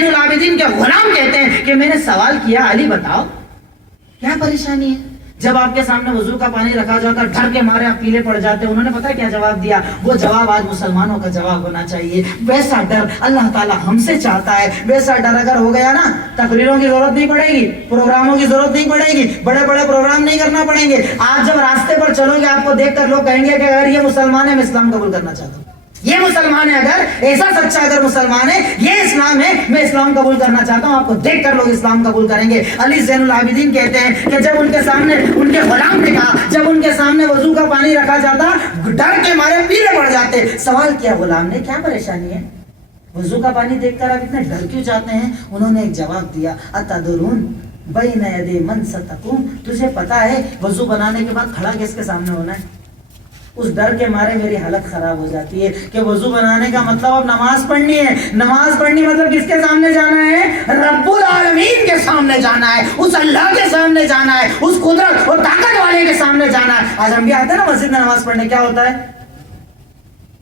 زین العابدین کے غلام کہتے ہیں کہ میں نے سوال کیا علی بتاؤ کیا پریشانی ہے؟ جب آپ کے سامنے وضو کا پانی رکھا جاتا ڈر کے مارے آپ پیلے پڑ جاتے. انہوں نے پتہ کیا جواب دیا؟ وہ جواب آج مسلمانوں کا جواب ہونا چاہیے. ویسا ڈر اللہ تعالیٰ ہم سے چاہتا ہے. ویسا ڈر اگر ہو گیا نا, تقریروں کی ضرورت نہیں پڑے گی, پروگراموں کی ضرورت نہیں پڑے گی, بڑے بڑے پروگرام نہیں کرنا پڑیں گے. آپ جب راستے پر چلو گے آپ کو دیکھ کر لوگ کہیں گے کہ اگر یہ مسلمان ہے میں اسلام قبول کرنا چاہتا ہوں, یہ مسلمان ہے, اگر ایسا سچا اگر مسلمان ہے, یہ اسلام ہے, میں اسلام قبول کرنا چاہتا ہوں. آپ کو دیکھ کر لوگ اسلام قبول کریں گے. علی زین العابدین کہتے ہیں کہ جب ان کے سامنے ان کے غلام نے کہا, جب ان کے سامنے وضو کا پانی رکھا جاتا ڈر کے مارے پیلے پڑ جاتے. سوال کیا غلام نے, کیا پریشانی ہے؟ وضو کا پانی دیکھ کر آپ اتنے ڈر کیوں جاتے ہیں؟ انہوں نے ایک جواب دیا, اتدرون بین یدی من ستقوم, تجھے پتا ہے وضو بنانے کے بعد کھڑا کس کے سامنے ہونا ہے؟ اس ڈر کے مارے میری حالت خراب ہو جاتی ہے کہ وضو بنانے کا مطلب اب نماز پڑھنی ہے. نماز پڑھنی مطلب کس کے سامنے جانا ہے؟ رب العالمین کے سامنے جانا ہے, اس اللہ کے سامنے جانا ہے, اس قدرت اور طاقت والے کے سامنے جانا ہے. آج ہم بھی آتے ہیں نا مسجد میں نماز پڑھنے, کیا ہوتا ہے؟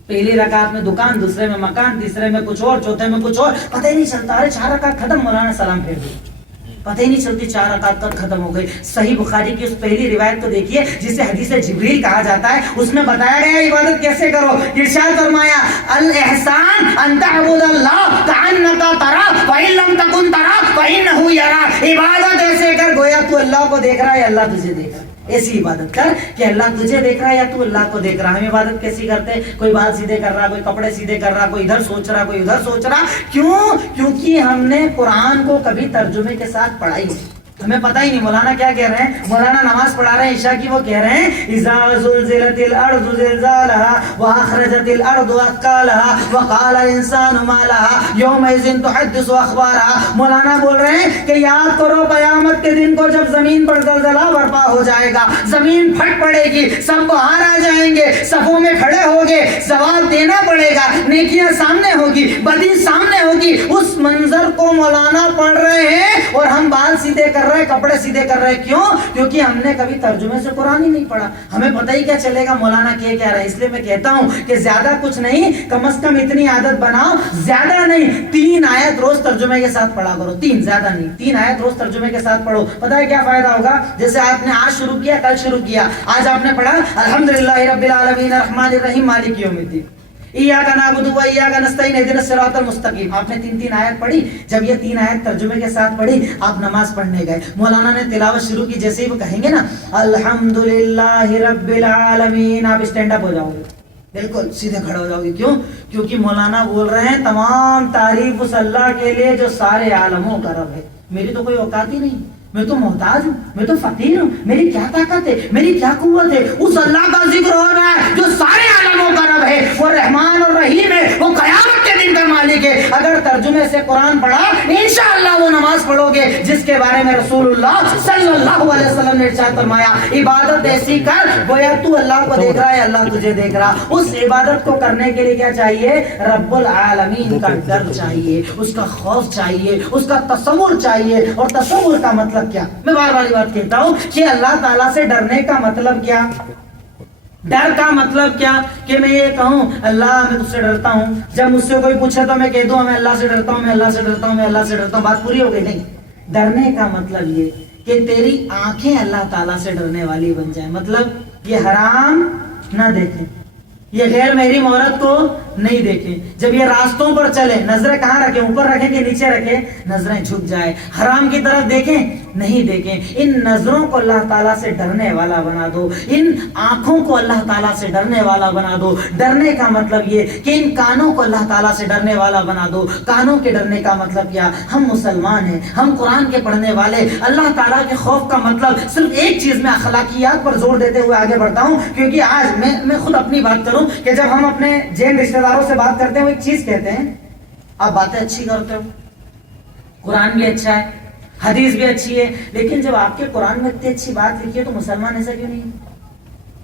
پہلی رکعت میں دکان, دوسرے میں مکان, تیسرے میں کچھ اور, چوتھے میں کچھ اور, پتہ ہی نہیں چلتا. ارے 4 رکعت ختم, مولانا سلام پھیر دی, پتہ ہی نہیں چلتی 4 رکعت کب ختم ہو گئی. صحیح بخاری کی اس پہلی روایت کو دیکھیے جسے حدیث جبریل کہا جاتا ہے, اس میں بتایا گیا عبادت کیسے کرو. ارشاد فرمایا, الاحسان ان تعبد اللہ کانک تراہ فان لم تکن تراہ فانہ یراک. عبادت ایسے کر گویا تو اللہ کو دیکھ رہا ہے, اللہ تجھے دیکھ رہا ہے. ایسی عبادت کر کہ اللہ تجھے دیکھ رہا ہے یا تو اللہ کو دیکھ رہا ہے. ہم عبادت کیسی کرتے ہیں؟ کوئی بال سیدھے کر رہا, کوئی کپڑے سیدھے کر رہا, کوئی ادھر سوچ رہا, کوئی ادھر سوچ رہا. کیوں؟ کیونکہ ہم نے قرآن کو کبھی ترجمے کے ساتھ پڑھا ہی نہیں. ہمیں پتہ ہی نہیں مولانا کیا کہہ رہے ہیں. مولانا نماز پڑھا رہے ہیں عشاء کی, وہ کہہ رہے ہیں اذا زلزلت الارض زلزالها واخرجت الارض اثقالها وقال الانسان ما لها يومئذ تحدث اخبارها. مولانا بول رہے ہیں کہ یاد کرو قیامت کے دن کو جب زمین پر زلزلہ برپا ہو جائے گا, زمین پھٹ پڑے گی, سب باہر آ جائیں گے, صفوں میں کھڑے ہوگے, جواب دینا پڑے گا, نیکیاں سامنے ہوگی, بدی سامنے ہوگی. اس منظر کو مولانا پڑھ رہے ہیں اور ہم بال سیدھے کر رہے, کپڑے سیدھے کر رہے. کیوں؟ کیونکہ ہم نے کبھی ترجمے سے قرآن ہی نہیں پڑھا. ہمیں پتہ ہی کیا چلے گا مولانا کیا رہا ہے. اس لیے میں کہتا ہوں کہ زیادہ کچھ نہیں, کم از کم اتنی عادت بناؤ, زیادہ نہیں 3 آیت روز ترجمے کے ساتھ پڑھا کرو. 3 زیادہ نہیں, 3 آیت روز ترجمے کے ساتھ پڑھو. پتہ ہے کیا فائدہ ہوگا؟ جیسے آپ نے آج شروع کیا, کل شروع کیا, آج آپ نے پڑھا الحمدللہ رب العالمین الرحمن الرحیم مالک یوم الدین ایاک نعبد و ایاک نستعین اہدنا الصراط المستقیم. آپ نے 3 آیت پڑھی. جب یہ 3 آیت ترجمے کے ساتھ پڑھی آپ نماز پڑھنے گئے, مولانا نے تلاوت شروع کی, جیسے ہی وہ کہیں گے نا الحمدللہ رب العالمین, آپ اسٹینڈ اپ ہو جاؤ گے, بالکل سیدھے کھڑے ہو جاؤ گے. کیوں؟ کیونکہ مولانا بول رہے ہیں تمام تعریف اس اللہ کے لیے جو سارے عالموں کا رب ہے. میری تو کوئی اوقات ہی نہیں, میں تو محتاج ہوں, میں تو فقیر ہوں, میری کیا طاقت ہے, میری کیا قوت ہے. اس اللہ کا ذکر ہو رہا ہے جو سارے عالموں کا رب ہے, وہ رحمان اور رحیم ہے, وہ قیامت کے دن کا مالک ہے. اگر ترجمے سے قرآن پڑھا انشاءاللہ وہ نماز پڑھو گے جس کے بارے میں رسول اللہ صلی اللہ علیہ وسلم نے ارشاد فرمایا عبادت ایسی کر گویا تو اللہ کو دیکھ رہا ہے, اللہ تجھے دیکھ رہا. اس عبادت کو کرنے کے لیے کیا چاہیے؟ رب العالمین کا ڈر چاہیے, اس کا خوف چاہیے, اس کا تصور چاہیے. اور تصور کا مطلب کیا؟ میں بار بار بات کہتا ہوں کہ اللہ تعالیٰ سے ڈرنے کا مطلب کیا؟ ڈر کا مطلب کیا؟ کہ میں یہ کہوں اللہ میں تجھ سے ڈرتا ہوں, جب مجھ سے کوئی پوچھے تو میں کہہ دوں میں اللہ سے ڈرتا ہوں, میں اللہ سے ڈرتا ہوں, میں اللہ سے ڈرتا ہوں. بات پوری ہو گئی؟ نہیں. ڈرنے کا مطلب یہ کہ تیری آنکھیں اللہ تعالیٰ سے ڈرنے والی بن جائیں. مطلب یہ حرام نہ دیکھیں, یہ غیر محرم عورت کو نہیں دیکھیں. جب یہ راستوں پر چلے نظریں کہاں رکھیں؟ اوپر رکھیں کہ نیچے رکھیں؟ نظریں جھک جائے. حرام کی طرف دیکھیں؟ نہیں دیکھیں. ان نظروں کو اللہ تعالیٰ سے ڈرنے والا بنا دو, ان آنکھوں کو اللہ تعالیٰ سے ڈرنے والا بنا دو. ڈرنے کا مطلب یہ کہ ان کانوں کو اللہ تعالیٰ سے ڈرنے والا بنا دو. کانوں کے ڈرنے کا مطلب کیا؟ ہم مسلمان ہیں, ہم قرآن کے پڑھنے والے. اللہ تعالیٰ کے خوف کا مطلب صرف ایک چیز میں اخلاقیات پر زور دیتے ہوئے آگے بڑھتا ہوں, کیونکہ آج میں خود اپنی بات کروں کہ جب ہم اپنے جین رشتہ داروں سے بات کرتے ہیں وہ ایک چیز کہتے ہیں, آپ باتیں اچھی کرتے ہو, قرآن بھی اچھا ہے, حدیث بھی اچھی ہے, لیکن جب آپ کے قرآن میں اتنی اچھی بات لکھی ہے تو مسلمان ایسا کیوں نہیں؟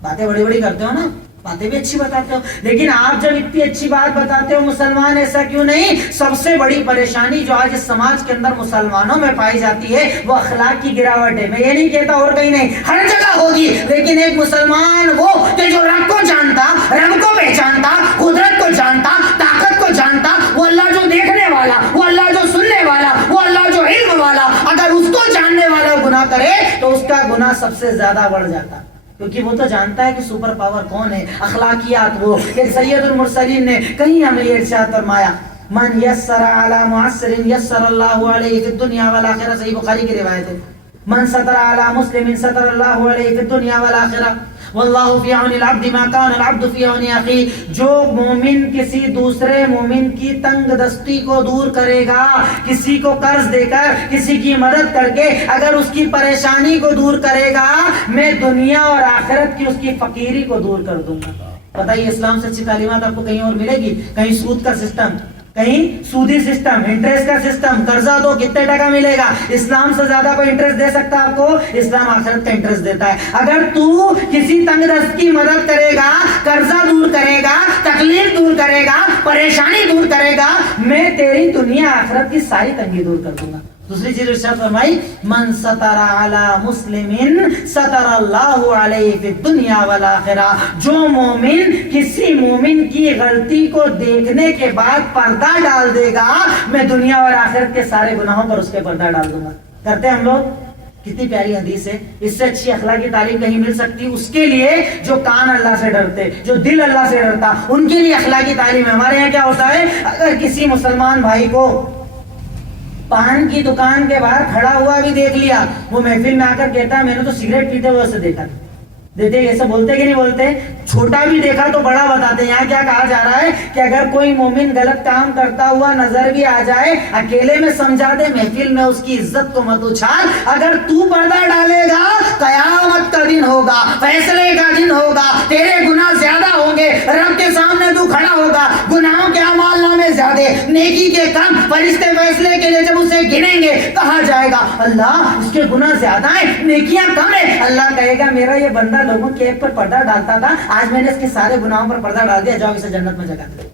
باتیں بڑی بڑی کرتے ہو نا, باتیں بھی اچھی بتاتے ہو, لیکن آپ جب اتنی اچھی بات بتاتے ہو مسلمان ایسا کیوں نہیں؟ سب سے بڑی پریشانی جو آج اس سماج کے اندر مسلمانوں میں پائی جاتی ہے وہ اخلاق کی گراوٹ ہے. میں یہ نہیں کہتا اور کہیں نہیں, ہر جگہ ہوگی, لیکن ایک مسلمان وہ کہ جو رب کو جانتا, رب کو پہچانتا, قدرت کو جانتا, طاقت کو جانتا, وہ اللہ جو دیکھنے والا, وہ اللہ جو سننے والا, تو اس کا گناہ سب سے زیادہ بڑھ جاتا، کیونکہ وہ تو جانتا ہے کہ سپر پاور کون ہے، اخلاقیات وہ کہ سید المرسلین نے کہیں ہمیں یہ ارشاد فرمایا من یسر علی معسر یسر اللہ علیہ فی الدنیا والآخرہ، صحیح بخاری کی روایت ہے، من ستر علی مسلم ستر اللہ علیہ فی الدنیا والآخرہ واللہ فی عون العبد ما کان العبد فی عون اخیہ۔ جو مومن کسی دوسرے مومن کی تنگ دستی کو دور کرے گا، کسی کو قرض دے کر، کسی کی مدد کر کے اگر اس کی پریشانی کو دور کرے گا، میں دنیا اور آخرت کی اس کی فقیری کو دور کر دوں گا۔ بتائیے اسلام سے اچھی تعلیمات آپ کو کہیں اور ملے گی؟ کہیں سود کا سسٹم، کہیں سودی سسٹم، انٹرسٹ کا سسٹم، قرضہ دو کتنے ٹکا ملے گا؟ اسلام سے زیادہ کوئی انٹرسٹ دے سکتا آپ کو؟ اسلام آخرت کا انٹرسٹ دیتا ہے۔ اگر تو کسی تنگ دست کی مدد کرے گا، قرضہ دور کرے گا، تکلیف دور کرے گا، پریشانی دور کرے گا، میں تیری دنیا آخرت کی ساری تنگی دور کر دوں گا۔ دوسری چیز ارشاد فرمائی من ستر علی مسلم ستر اللہ علیہ فی الدنیا والآخرہ۔ جو مومن کسی مومن کی غلطی کو دیکھنے کے بعد پردہ ڈال دے گا، میں دنیا اور آخرت کے سارے گناہوں پر اس کے پردہ ڈال دوں گا۔ کرتے ہم لوگ؟ کتنی پیاری حدیث ہے، اس سے اچھی اخلاقی تعلیم کہیں مل سکتی؟ اس کے لیے جو کان اللہ سے ڈرتے، جو دل اللہ سے ڈرتا، ان کے لیے اخلاقی تعلیم ہے۔ ہمارے یہاں کیا ہوتا ہے، اگر کسی مسلمان بھائی کو پان کی دکان کے باہر کھڑا ہوا بھی دیکھ لیا، وہ محفل میں آ کر کہتا ہے میں نے تو سگریٹ پیتے ہوئے سے دیکھا تھا، دیتے ایسے بولتے کہ نہیں بولتے؟ چھوٹا بھی دیکھا تو بڑا بتاتے۔ یہاں کیا کہا جا رہا ہے کہ اگر کوئی مومن غلط کام کرتا ہوا نظر بھی آ جائے، اکیلے میں سمجھا دے، محفل میں اس کی عزت کو مت اچھال۔ اگر تو پردہ ڈالے گا، قیامت کا دن ہوگا، فیصلے کا دن ہوگا، تیرے گناہ زیادہ ہوں گے، رب کے سامنے تو کھڑا ہوگا، گناہوں کے اعمال نامے زیادہ، نیکی کے کم، فرشتے فیصلے کے لیے جب اسے گنیں گے، کہا جائے گا اللہ اس کے گناہ زیادہ ہیں، نیکیاں کم ہیں۔ اللہ کہے گا میرا یہ بندہ لوگوں کے ایک پر پردہ ڈالتا تھا، آج میں نے اس کے سارے گناہوں پر پردہ ڈال دیا، جاؤ اسے جنت میں جگہ دے۔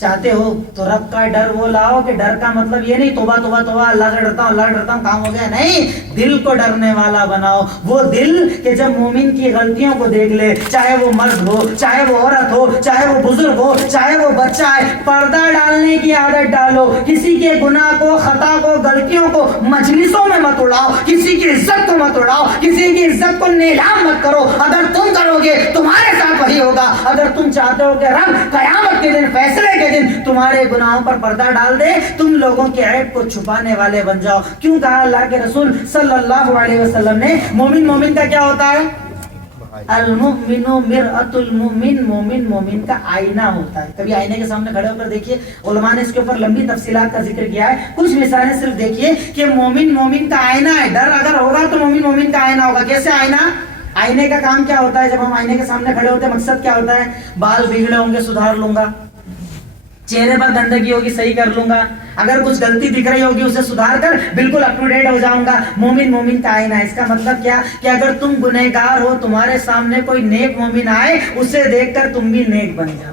چاہتے ہو تو رب کا ڈر وہ لاؤ کہ ڈر کا مطلب یہ نہیں توبہ توبہ توبہ اللہ سے ڈرتا ہوں اللہ سے ڈرتا ہوں کام ہو گیا، نہیں، دل کو ڈرنے والا بناؤ۔ وہ دل کہ جب مومن کی غلطیوں کو دیکھ لے، چاہے وہ مرد ہو، چاہے وہ عورت ہو، چاہے وہ بزرگ ہو، چاہے وہ بچہ ہے، پردہ ڈالنے کی عادت ڈالو۔ کسی کے گناہ کو، خطا کو، غلطیوں کو مجلسوں میں مت اڑاؤ، کسی کی عزت کو مت اڑاؤ، کسی کی عزت کو نیلام مت کرو۔ اگر تم کرو گے تمہارے ساتھ وہی ہوگا۔ اگر تم چاہتے ہو کہ رب قیامت کے دن، فیصلے کے دن تمہارے گناہوں پر پردہ ڈال دے، تم لوگوں کے عیب کو چھپانے والے بن جاؤ۔ کیوں کہا اللہ کے رسول صلی اللہ علیہ وسلم نے مومن کا کیا ہوتا ہے؟ المؤمن مرآۃ المؤمن، مومن مومن کا آئینہ ہوتا ہے۔ کبھی آئینے کے سامنے کھڑے ہو کر دیکھیے، علماء نے اس کے اوپر لمبی تفصیلات کا ذکر کیا ہے، کچھ مثالیں صرف دیکھیے کہ مومن کا آئینہ ہے۔ ڈر اگر ہوگا تو مومن کا آئینہ ہوگا۔ کیسے آئینہ؟ آئینے کا کام کیا ہوتا ہے؟ جب ہم آئینے کے سامنے کھڑے ہوتے ہیں مقصد کیا ہوتا ہے؟ بال بگڑے ہوں گے سدھار لوں گا، چہرے پر گندگی ہوگی صحیح کر لوں گا، اگر کچھ غلطی دکھ رہی ہوگی اسے سدھار کر بالکل اپ ٹو ڈیٹ ہو جاؤں گا۔ مومن کا آئینہ ہے۔ اس کا مطلب کیا کہ اگر تم گنہگار ہو، تمہارے سامنے کوئی نیک مومن آئے، اسے دیکھ کر تم بھی نیک بن جاؤ۔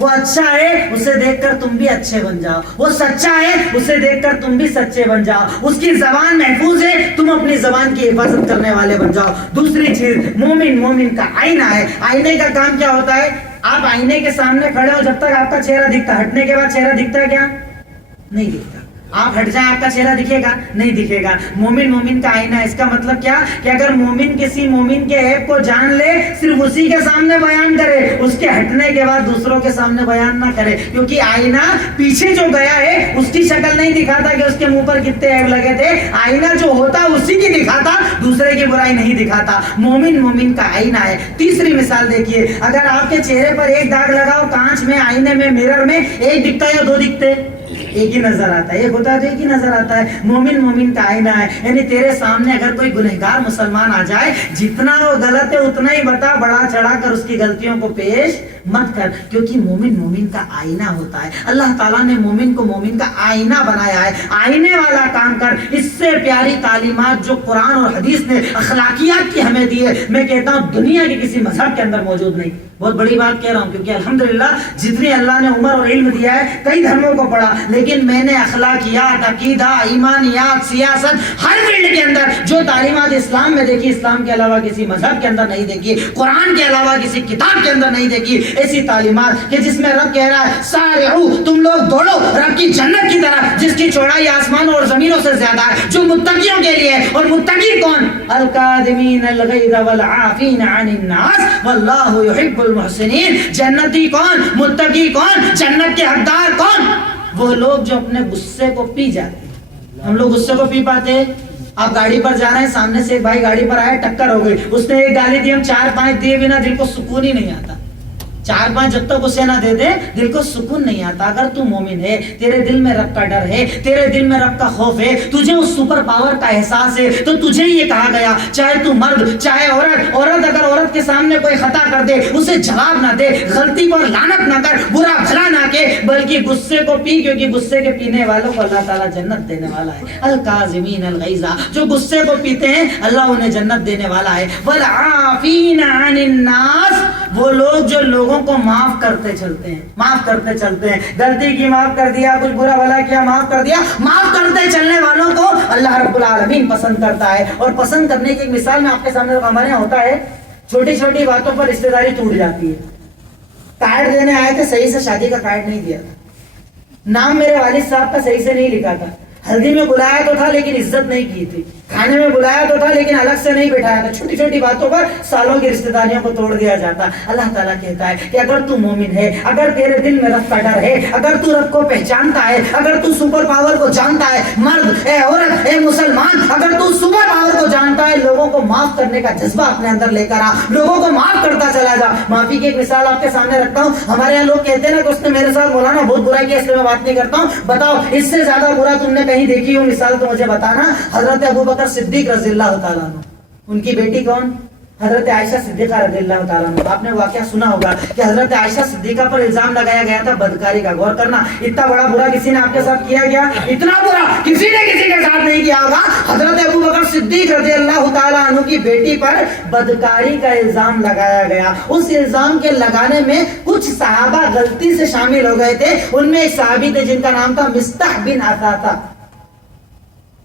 وہ اچھا ہے، اسے دیکھ کر تم بھی اچھے بن جاؤ۔ وہ سچا ہے، اسے دیکھ کر تم بھی سچے بن جاؤ۔ اس کی زبان محفوظ ہے، تم اپنی زبان کی حفاظت کرنے والے بن جاؤ۔ دوسری چیز مومن کا آئینہ ہے۔ آئینے کا کام کیا ہوتا ہے؟ آپ آئینے کے سامنے کھڑے ہو، جب تک آپ کا چہرہ دکھتا، ہٹنے کے بعد چہرہ دکھتا ہے کیا؟ نہیں دکھتا۔ آپ ہٹ جائیں آپ کا چہرہ دکھے گا؟ نہیں دکھے گا۔ مومن کا آئینہ ہے۔ اس کا مطلب کیا کہ اگر مومن کسی مومن کے عیب کو جان لے، صرف اسی کے سامنے بیان کرے، اس کے ہٹنے کے بعد دوسروں کے سامنے بیان نہ کرے، کیونکہ آئینہ پیچھے جو گیا ہے اس کی شکل نہیں دکھاتا کہ اس کے منہ پر کتنے عیب لگے تھے، آئینہ جو ہوتا اسی کی دکھاتا، دوسرے کی برائی نہیں دکھاتا۔ مومن کا آئینہ ہے۔ تیسری مثال دیکھیے، اگر آپ کے چہرے پر ایک داغ لگاؤ، کانچ میں، آئینے میں، مرر میں، ایک دکھتا ہے یا دو دکھتے؟ ایک ہی نظر آتا ہے۔ ایک ہوتا ہے تو ایک ہی نظر آتا ہے۔ مومن کا آئینہ ہے، یعنی تیرے سامنے اگر کوئی گنہگار مسلمان آ جائے، جتنا وہ غلط ہے اتنا ہی بتا، بڑا چڑھا کر اس کی غلطیوں کو پیش مت کر، کیونکہ مومن کا آئینہ ہوتا ہے۔ اللہ تعالیٰ نے مومن کو مومن کا آئینہ بنایا ہے۔ آئینے والا کام کر۔ اس سے پیاری تعلیمات جو قرآن اور حدیث نے اخلاقیات کی ہمیں دی ہے، میں کہتا ہوں دنیا کے کسی مذہب کے اندر موجود نہیں۔ بہت بڑی بات کہہ رہا ہوں، کیونکہ الحمدللہ جتنی اللہ نے عمر اور علم دیا ہے، کئی دھرموں کو پڑھا، لیکن میں نے اخلاقیات، عقیدہ، ایمانیات، سیاست، ہر فیلڈ کے اندر جو تعلیمات اسلام میں دیکھی، اسلام کے علاوہ کسی مذہب کے اندر نہیں دیکھی، قرآن کے علاوہ کسی کتاب کے اندر نہیں دیکھی۔ ایسی تعلیمات کہ جس میں رب کہہ رہا ہے سارعو، تم لوگ دوڑو رب کی جنت کی طرف، جس کی چوڑائی آسمانوں اور زمینوں سے زیادہ ہے، جو متقیوں کے لیے ہے۔ اور متقی کون؟ الکاظمین الغیظ والعافین عن الناس واللہ یحب المحسنین۔ جنتی کون؟ متقی کون؟ جنت کے حقدار کون؟ وہ لوگ جو اپنے غصے کو پی جاتے ہیں۔ ہم لوگ غصے کو پی پاتے ہیں؟ آپ گاڑی پر جا رہے ہیں، سامنے سے ایک بھائی گاڑی پر آئے، ٹکر ہو گئی، اس نے ایک گالی دی، ہم 4-5 دیے بنا دل کو سکون ہی نہیں آتا۔ 4-5 جب تک اسے نہ دے دے دل کو سکون نہیں آتا۔ اگر تو مومن ہے، تیرے دل میں رب کا ڈر ہے، تیرے دل میں رب کا خوف ہے، تجھے اس سپر پاور کا احساس ہے، تو تجھے یہ کہا گیا چاہے تو مرد چاہے عورت اگر عورت کے سامنے کوئی خطا کر دے اسے جواب نہ دے، غلطی پر لعنت نہ کر، برا بھلا نہ کہ، بلکہ غصے کو پی، کیونکہ غصے کے پینے والوں کو اللہ تعالیٰ جنت دینے والا ہے۔ الکاظمین الغیظ، جو غصے کو پیتے ہیں اللہ انہیں جنت دینے والا ہے۔ والعافین عن الناس، وہ لوگ جو لوگوں کو معاف کرتے چلتے ہیں، معاف کرتے چلتے ہیں، غلطی کی معاف کر دیا، کچھ برا بھلا کیا معاف کر دیا، معاف کرتے چلنے والوں کو اللہ رب العالمین پسند کرتا ہے۔ اور پسند کرنے کی ایک مثال میں آپ کے سامنے ہمارے یہاں ہوتا ہے، چھوٹی چھوٹی باتوں پر رشتہ داری ٹوٹ جاتی ہے۔ کارڈ دینے آئے تھے، صحیح سے شادی کا کارڈ نہیں دیا تھا، نام میرے والد صاحب کا صحیح سے نہیں لکھا تھا، ہلدی میں بلایا تو تھا لیکن عزت نہیں کی تھی، کھانے میں بلایا تو تھا لیکن الگ سے نہیں بٹھایا تھا۔ چھوٹی چھوٹی باتوں پر سالوں کی رشتہ داریوں کو توڑ دیا جاتا۔ اللہ تعالیٰ کہتا ہے کہ اگر تو مومن ہے، اگر تیرے دل میں رب کا ڈر ہے، اگر تو رب کو پہچانتا ہے، اگر تو سپر پاور کو جانتا ہے، مرد اے عورت اے مسلمان، اگر تو سپر پاور کو جانتا ہے، لوگوں کو معاف کرنے کا جذبہ اپنے اندر لے کر آ، لوگوں کو معاف کرتا چلا جا۔ معافی کی ایک مثال آپ کے سامنے رکھتا ہوں۔ ہمارے یہاں لوگ کہتے ہیں نا کہ اس نے میرے ساتھ مولانا بہت برا کیا، اس لیے میں بات نہیں کرتا ہوں۔ بتاؤ اس سے زیادہ برا تم نے کہیں دیکھی ہو مثال تو مجھے بتانا۔ حضرت ابوبکر صدیق رضی اللہ تعالیٰ عنہ، ان کی بیٹی کون؟ حضرت عائشہ صدیقہ رضی اللہ تعالیٰ عنہ۔ آپ نے واقعہ سنا ہوگا کہ حضرت عائشہ صدیقہ پر الزام لگایا گیا تھا بدکاری کا۔ غور کرنا، اتنا بڑا برا کسی نے آپ کے ساتھ کیا گیا؟ اتنا برا کسی نے کسی کے ساتھ نہیں کیا ہوگا۔ حضرت ابوبکر صدیق رضی اللہ تعالیٰ عنہ کی بیٹی پر بدکاری کا الزام لگایا گیا۔ اس الزام کے لگانے میں کچھ صحابہ غلطی سے شامل ہو گئے تھے۔ ان میں ایک صحابی تھے جن کا نام تھا مصطح بن عثاثہ،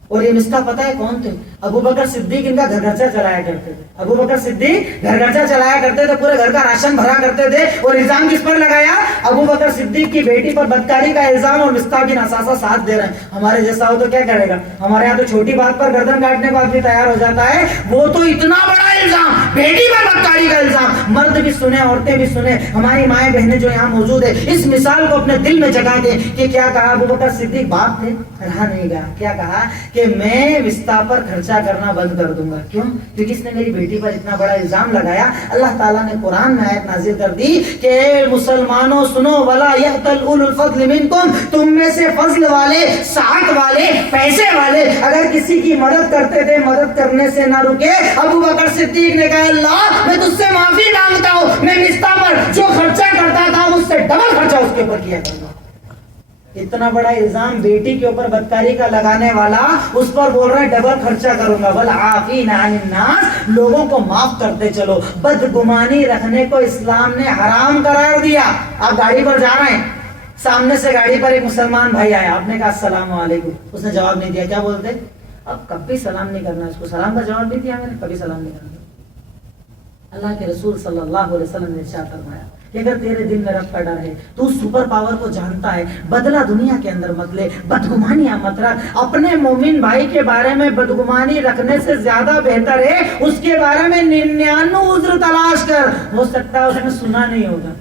اور یہ مصطح پتہ ہے کون تھے؟ ابوبکر صدیق ان کا گھر خرچہ چلایا کرتے تھے۔ ابوبکر صدیق گھر خرچہ چلایا کرتے تھے، پورے گھر کا راشن بھرا کرتے تھے، اور الزام کس پر لگایا؟ ابوبکر صدیق کی بیٹی پر بدکاری کا الزام، اور مصطح بن عثاثہ ساتھ دے رہے ہیں۔ ہمارے جیسا ہو تو کیا کرے گا؟ ہمارے یہاں تو چھوٹی بات پر گردن کاٹنے کو آدمی تیار ہو جاتا ہے، وہ تو اتنا بڑا الزام، بیٹی پر بدکاری کا الزام۔ مرد بھی سنے، عورتیں بھی سنے، ہماری مائیں بہنیں جو یہاں موجود ہے، اس مثال کو اپنے دل میں جگا دیں کہ کیا کہا ابوبکر صدیق؟ باپ تھے، رہا نہیں گیا، کیا کہا کہ میں مصطح پر خرچہ کرنا بند کر دوں گا۔ کیوں؟ کیونکہ اس نے میری بیٹی پر اتنا بڑا الزام لگایا۔ اللہ تعالیٰ نے قرآن میں آیت نازل کر دی کہ مسلمانوں سنو، ولا یأتل اولو الفضل منکم، تم میں سے فضل والے، سعت والے، پیسے والے اگر کسی کی مدد کرتے تھے، مدد کرنے سے نہ رکے۔ ابوبکر صدیق نے کہا اللہ میں تجھ سے معافی مانگتا ہوں، میں مصطح پر جو خرچہ کرتا تھا اس سے ڈبل خرچہ اس کے اوپر کیا کروں گا۔ اتنا بڑا الزام بیٹی کے اوپر بدکاری کا لگانے والا اس پر بول رہا ہے ڈبل خرچہ کروں گا۔ والعافین عن الناس، لوگوں کو معاف کرتے چلو۔ بدگمانی رکھنے کو اسلام نے حرام قرار دیا۔ آپ گاڑی پر جا رہے ہیں، سامنے سے گاڑی پر ایک مسلمان بھائی آیا، آپ نے کہا السلام علیکم، اس نے جواب نہیں دیا، کیا بولتے؟ اب کبھی سلام نہیں کرنا، اس کو سلام کا جواب نہیں دیا میں نے، کبھی سلام نہیں کرنا۔ اللہ کے رسول صلی اللہ علیہ وسلم نے ارشاد فرمایا کہ اگر تیرے دل میں رب کا ڈر ہے، تو سپر پاور کو جانتا ہے، بدلہ دنیا کے اندر مت لے، بدگمانیاں مت رکھ۔ اپنے مومن بھائی کے بارے میں بدگمانی رکھنے سے زیادہ بہتر ہے اس کے بارے میں 99 عذر تلاش کر۔ ہو سکتا ہے اس نے سنا نہیں ہوگا،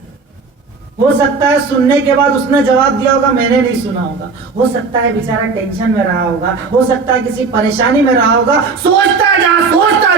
ہو سکتا ہے سننے کے بعد اس نے جواب دیا ہوگا میں نے نہیں سنا ہوگا، ہو سکتا ہے بیچارہ ٹینشن میں رہا ہوگا، ہو سکتا ہے کسی پریشانی میں رہا ہوگا، سوچتا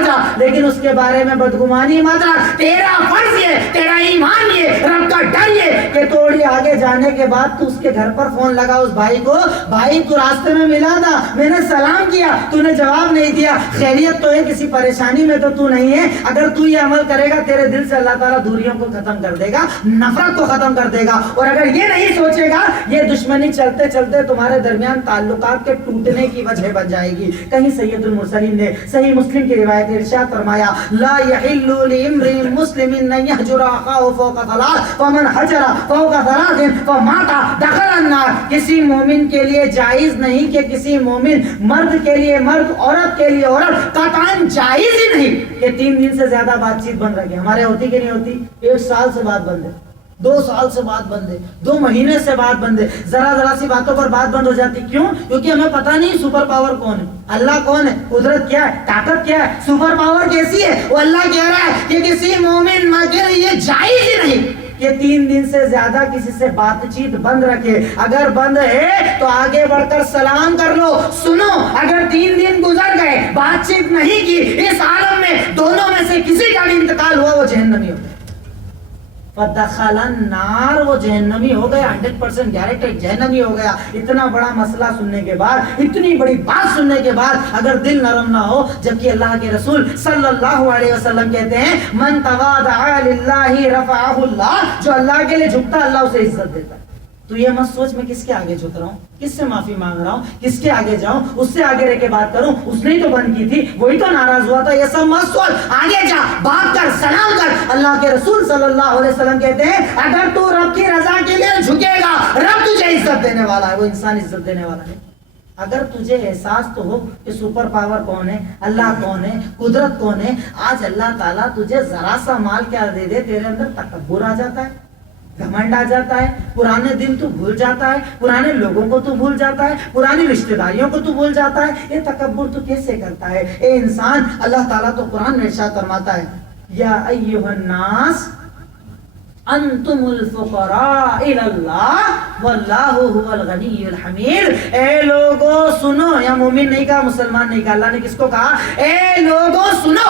جا، لیکن اس کے بارے میں بدگمانی مت رکھ۔ تیرا فرض یہ، تیرا ایمان یہ، رب کا ڈر یہ کہ تھوڑی آگے جانے کے بعد تو اس کے گھر پر فون لگا اس بھائی کو، بھائی تو راستے میں ملا تھا، میں نے سلام کیا، تو نے جواب نہیں دیا، خیریت تو ہے، کسی پریشانی میں تو نہیں ہے۔ اگر تو یہ عمل کرے گا تیرے دل سے اللہ تعالیٰ دوریوں کو ختم کر دے گا، نفرت کو ختم کر دے گا۔ اور اگر یہ نہیں سوچے گا، یہ دشمنی چلتے چلتے تمہارے درمیان تعلقات کے ٹوٹنے کی وجہ بن جائے گی۔ کہیں سید المرسلین نے صحیح مسلم کی روایت ارشاد فرمایا لا يحل لامرئ مسلم ان يهجر اخاه فوق ثلاث فمن هجر فوق ثلاث فمات دخل النار۔ کسی مومن کے لیے جائز نہیں کہ کسی مومن مرد کے لیے مرد، عورت کے لیے عورت، قطعاً جائز ہی نہیں کہ 3 دن سے زیادہ بات چیت بند رکھے۔ ہمارے ہوتی کہ نہیں ہوتی؟ 1 سال سے بات بند ہے، 2 سال سے بات بند ہے، 2 مہینے سے بات بند ہے، ذرا سی باتوں پر بات بند ہو جاتی. کیوں؟ کیونکہ ہمیں پتہ نہیں سپر پاور کون ہے، اللہ کون ہے، قدرت کیا ہے، طاقت کیا ہے، سپر پاور کیسی ہے. وہ اللہ کہہ رہا ہے کہ کسی مومن مگر یہ جائز ہی نہیں کہ 3 دن سے زیادہ کسی سے بات چیت بند رکھے. اگر بند ہے تو آگے بڑھ کر سلام کر لو. سنو، اگر 3 دن گزر گئے بات چیت نہیں کی، اس عالم میں دونوں میں سے کسی کا بھی انتقال ہوا، وہ جہنمی ہو گیا. فدخل النار، وہ جہنمی ہو گیا، 100% گارنٹیڈ جہنمی ہو گیا. اتنا بڑا مسئلہ سننے کے بعد، اتنی بڑی بات سننے کے بعد اگر دل نرم نہ ہو، جبکہ اللہ کے رسول صلی اللہ علیہ وسلم کہتے ہیں من تواضع للہ رفعہ اللہ، جو اللہ کے لیے جھکتا اللہ اسے عزت دیتا. تو یہ مت سوچ میں کس کے آگے جھک رہا ہوں، کس سے معافی مانگ رہا ہوں، کس کے آگے جاؤں، اس سے آگے رہ کے بات کروں، اس نے ہی تو بند کی تھی، وہی تو ناراض ہوا تھا. یہ سب مت سوچ، آگے جا، بات کر، سلام کر. اللہ کے رسول صلی اللہ علیہ وسلم کہتے ہیں اگر تو رب کی رضا کے لیے جھکے گا، رب تجھے عزت دینے والا ہے، وہ انسان عزت دینے والا ہے. اگر تجھے احساس تو ہو کہ سپر پاور کون ہے، اللہ کون ہے، قدرت کون ہے. آج اللہ تعالیٰ تجھے ذرا سا مال کیا دے دے، تیرے اندر تکبر آ جاتا ہے، گھمنڈ آ جاتا ہے، پرانے دن تو بھول جاتا ہے، پرانے لوگوں کو تو بھول جاتا ہے، پرانی رشتہ داریوں کو تو بھول جاتا ہے. یہ تکبر تو کیسے کرتا ہے اے انسان؟ اللہ تعالیٰ تو قرآن میں ارشاد فرماتا ہے یا ایھا الناس انتم الفقراء الی اللہ واللہ هو الغنی الحمید. اے لوگوں سنو، یا مومن نہیں کہا، مسلمان نہیں کہا، اللہ نے کس کو کہا؟ اے لوگوں سنو،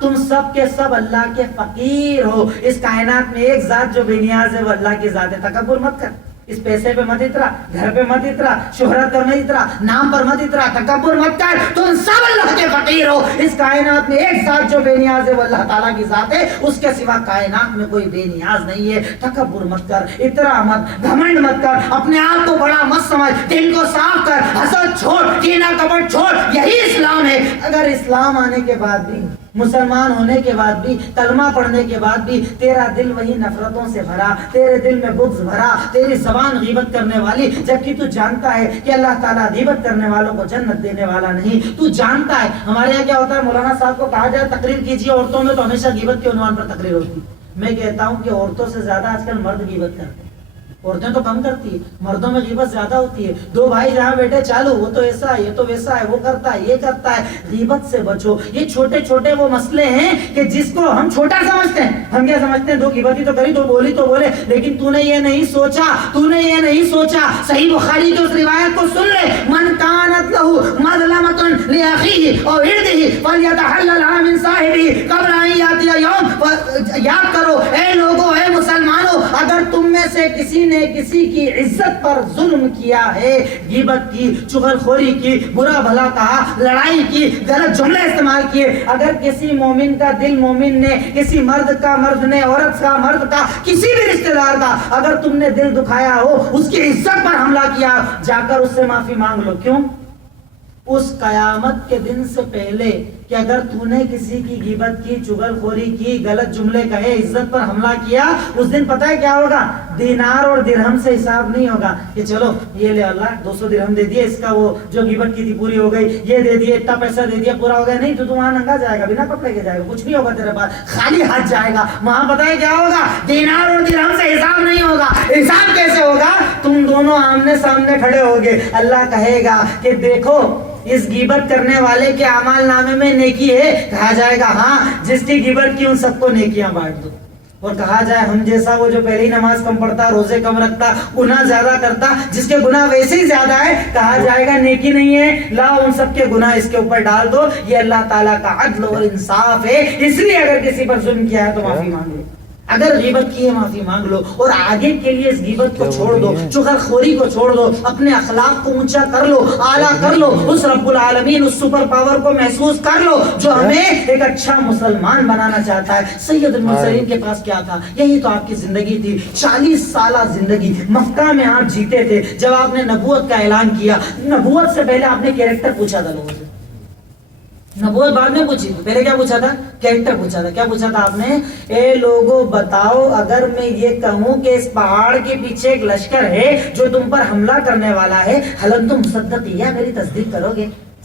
تم سب کے سب اللہ کے فقیر ہو. اس کائنات میں ایک ذات جو بے نیاز ہے وہ اللہ کی ذات ہے. تکبر مت کر، اس پیسے پہ مت اترا، گھر پہ مت اترا، شہرت پر مت اترا، نام پر مت اترا، تکبر مت کر. تم سب اللہ کے فقیر ہو. اس کائنات میں ایک ذات جو بے نیاز ہے وہ اللہ تعالیٰ کی ذات ہے، اس کے سوا کائنات میں کوئی بے نیاز نہیں ہے. تکبر مت کر، اترا مت، گھمنڈ مت کر، اپنے آپ کو بڑا مت سمجھ، دل کو صاف کر، حسد چھوڑ، کینہ کپٹ چھوڑ. یہی اسلام ہے. اگر اسلام آنے کے بعد بھی، مسلمان ہونے کے بعد بھی، کلمہ پڑھنے کے بعد بھی تیرا دل وہی نفرتوں سے بھرا، تیرے دل میں بغض بھرا، تیری زبان غیبت کرنے والی، جبکہ تو جانتا ہے کہ اللہ تعالیٰ غیبت کرنے والوں کو جنت دینے والا نہیں. تو جانتا ہے، ہمارے یہاں کیا ہوتا ہے، مولانا صاحب کو کہا جائے تقریر کیجیے عورتوں میں، تو ہمیشہ غیبت کے عنوان پر تقریر ہوتی. میں کہتا ہوں کہ عورتوں سے زیادہ آج کل مرد غیبت کرتے ہیں. عورتیں تو کم کرتی ہے، مردوں میں غیبت زیادہ ہوتی ہے. 2 بھائی جہاں بیٹھے چالو، وہ تو ایسا ہے، یہ تو ویسا ہے، وہ کرتا ہے، یہ کرتا ہے. غیبت سے بچو. یہ چھوٹے چھوٹے وہ مسئلے ہیں کہ جس کو ہم چھوٹا سمجھتے ہیں. ہم کیا سمجھتے ہیں، 2 غیبت ہی تو کری، 2 بولی تو بولے. لیکن تو نے یہ نہیں سوچا، تو نے یہ نہیں سوچا. صحیح بخاری کی اس روایت کو سن لے، من کانت لہ مظلمۃ لاخیہ او عرضہ فلیتحللھا من صاحبہ قبل ان یاتی یوم. یاد کرو اے لوگو، اے مسلمانوں، اگر تم میں سے کسی نے کسی کی عزت پر ظلم کیا ہے، غیبت کی، چغل خوری کی، برا بھلا کہا، لڑائی کی، غلط جملے استعمال کیے، اگر کسی مومن کا دل، مومن نے کسی مرد کا، مرد نے عورت کا، مرد کا، کسی بھی رشتہ دار کا اگر تم نے دل دکھایا ہو، اس کی عزت پر حملہ کیا، جا کر اس سے معافی مانگ لو. کیوں؟ اس قیامت کے دن سے پہلے کہ اگر تو نے کسی کی غیبت کی، چغل خوری کی، غلط جملے کہے، عزت پر حملہ کیا، اس دن پتہ ہے کیا ہوگا؟ دینار اور درہم سے حساب نہیں ہوگا کہ چلو یہ لے اللہ 200 درہم دے دیے، اس کا وہ جو غیبت کی تھی پوری ہو گئی، یہ دے دیے، اتنا پیسہ دے دیا، پورا ہو گیا. نہیں، تو وہاں ننگا جائے گا، بنا کپڑے کے جائے گا، کچھ نہیں ہوگا تیرے پاس، خالی ہاتھ جائے گا. وہاں پتہ ہے کیا ہوگا؟ دینار اور درہم سے حساب نہیں ہوگا. حساب کیسے ہوگا؟ تم دونوں آمنے سامنے کھڑے ہوگے. اللہ کہے گا کہ دیکھو اس غیبت کرنے والے کے اعمال نامے میں نیکی ہے. کہا جائے گا ہاں، جس کی غیبت کی ان سب کو نیکیاں بانٹ دو. اور کہا جائے ہم جیسا وہ جو پہلی نماز کم پڑھتا، روزے کم رکھتا، گناہ زیادہ کرتا، جس کے گناہ ویسے ہی زیادہ ہے، کہا جائے گا نیکی نہیں ہے، لاؤ ان سب کے گناہ اس کے اوپر ڈال دو. یہ اللہ تعالیٰ کا عدل اور انصاف ہے. اس لیے اگر کسی پر ظلم کیا ہے تو معافی مانگ لو، اگر غیبت کی ہے معافی مانگ لو، اور آگے کے لیے اس غیبت کو چھوڑ دو، چغل خوری کو چھوڑ دو، اپنے اخلاق کو اونچا کر لو، اعلیٰ کر لو، اس رب العالمین، اس سپر پاور کو محسوس کر لو جو ہمیں ایک اچھا مسلمان بنانا چاہتا ہے. سید المرسلین کے پاس کیا تھا؟ یہی تو آپ کی زندگی تھی، 40 سالہ زندگی. مکہ میں آپ جیتے تھے. جب آپ نے نبوت کا اعلان کیا، نبوت سے پہلے آپ نے کیریکٹر پوچھا تھا لوگوں سے. نبوت بعد میں پوچھی، پہلے کیا پوچھا تھا؟ کیریکٹر پوچھا تھا. کیا پوچھا تھا آپ نے؟ اے لوگوں بتاؤ، اگر میں یہ کہوں کہ اس پہاڑ کے پیچھے ایک لشکر ہے جو تم پر حملہ کرنے والا ہے، حل انتم مصدقیہ، میری تصدیق کرو گے؟